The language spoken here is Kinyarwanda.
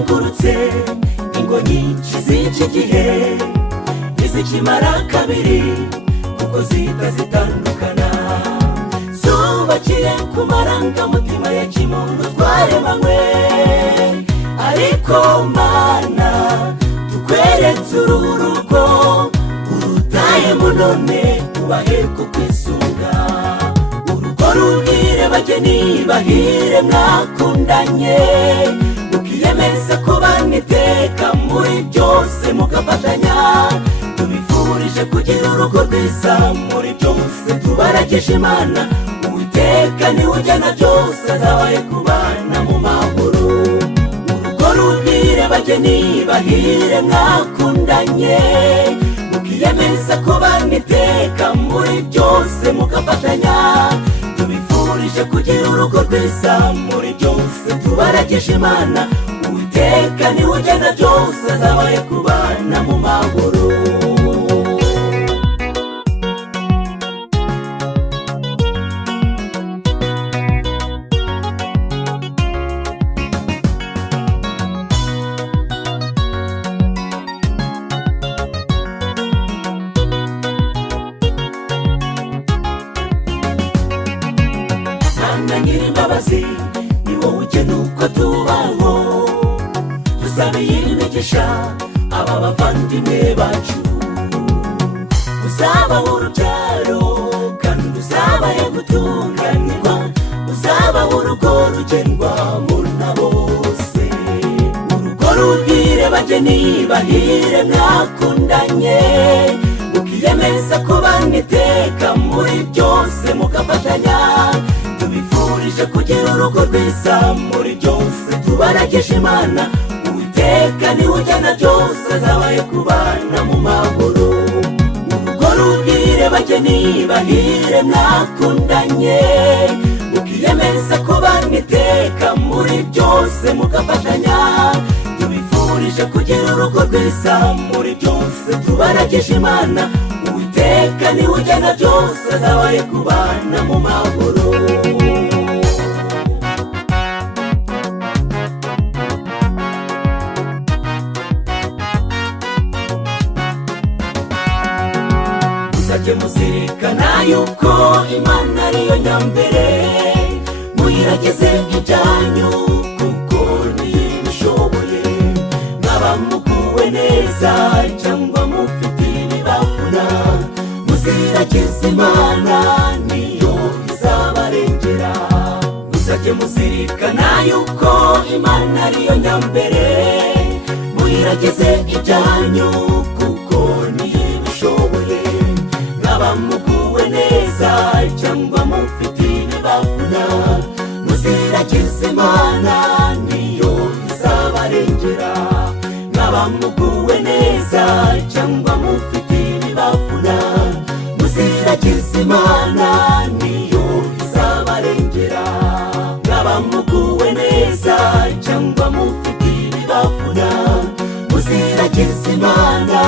zizengurutse ingo nyinshi z'iki gihe ntizikimara kabiri kuko zihita zitandukana. Zubakiye ku marangamutima ya kimuntu twaremanywe, ariko Mana tukweretse uru rugo urutayemo none ubahe kukwisunga. Urugo ruhire bageni bahire mwakundanye, mukiyemeza kubana iteka muri byose mugafatanya. Tubifurije kugira urugo rwiza muri byose, tubaragisha Imana Uwiteka niwe ugena byose, azabahe kubana mu mahoro. Urugo ruhire bageni bahire mwakundanye, mukiyemeza kubana iteka muri byose mugafatanya. Tubifurije kugira urugo rwiza muri byose, tubaragisha Imana Uwiteka niwe ugena byose, azabahe kubana mu mahoro. Mana nyir'imbabazi ni wowe ugena uko tubaho, tusabiye imigisha aba bavandimwe bacu. Uzabahe urubyaro kandi uzabahe gutunganirwa, uzabahe urugo rugendwamo na bose. Urugo ruhire bageni bahire mwakundanye, mukiyemeza kubana iteka muri byose mugafatanya. Tubifurije kugira urugo rwiza muri byose, tubaragisha Imana Uwiteka niwe ugena byose, azabahe kubana mu mahoro. Urugo ruhire bageni bahire mwakundanye, mukiyemeza kubana iteka muri byose mugafatanya. Tubifurije kugira urugo rwiza muri byose, tubaragisha Imana Uwiteka niwe ugena byose, azabahe kubana mu mahoro. Muzajye muzirikana yuko Imana ariyo nyambere, muyirageze ibyanyu kuko niyo ibishoboye. Mwaba muguwe neza cyangwa mufite ibibavuna, muziragize Imana niyo izabarengera. Muzajye muzirikana yuko Imana ariyo nyambere, muyirageze ibyanyu kuko niyo ibishoboye. Mwaba muguwe neza cyangwa mufite ibibavuna, muziragize Imana niyo izabarengera. Mwaba muguwe neza cyangwa mufite ibibavuna, muziragize Imana niyo izabarengera. Mwaba muguwe neza cyangwa mufite ibibavuna, muziragize Imana